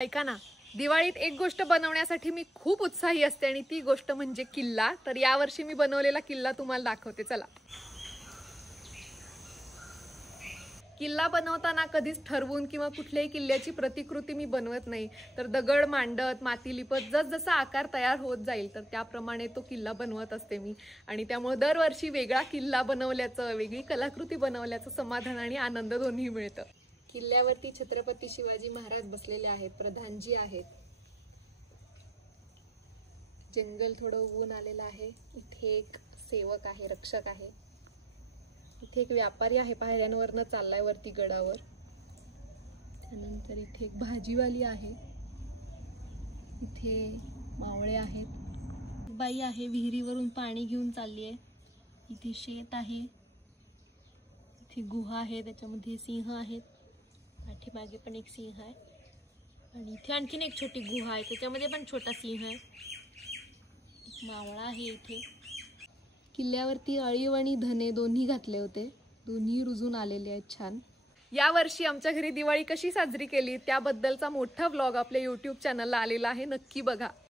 ऐका ना, दिवाळीत एक गोष्ट बनवण्यासाठी मी खूप उत्साही असते आणि ती गोष्ट म्हणजे किल्ला। तर यावर्षी मी बनवलेला किल्ला तुम्हाला दाखवते, चला। किल्ला बनवताना कधीच ठरवून किंवा कुठल्याही किल्ल्याची प्रतिकृती मी बनवत नाही, तर दगड मांडत माती लिपत जसजसा आकार तयार होत जाईल तर त्याप्रमाणे तो किल्ला बनवत असते मी। आणि त्यामुळे दरवर्षी वेगळा किल्ला बनवल्याचं, वेगळी कलाकृती बनवल्याचं समाधान आणि आनंद दोन्ही मिळतं। किल्ल्यावरती छत्रपती शिवाजी महाराज बसलेले आहेत, प्रधानजी आहेत, जंगल थोडं उगवून आलेलं आहे, इथे एक सेवक आहे, रक्षक आहे, इथे एक व्यापारी आहे, पायऱ्यांवरनं चाललाय वरती गडावर, त्यानंतर इथे एक भाजीवाली आहे, इथे मावळे आहेत, बाई आहे विहिरीवरून पाणी घेऊन चालली आहे, इथे शेत आहे, इथे गुहा आहे, त्याच्यामध्ये सिंह आहेत, पाठीमागे पण एक सिंह आहे आणि इथे आणखीन एक छोटी गुहा आहे, त्याच्यामध्ये पण छोटा सिंह आहे, मावळा आहे इथे। किल्ल्यावरती अळीव आणि धने दोन्ही घातले होते, दोन्ही रुजून आलेले आहेत छान। या वर्षी आमच्या घरी दिवाळी कशी साजरी केली त्याबद्दलचा मोठा व्लॉग आपल्या YouTube चॅनलला आलेला आहे, नक्की बघा।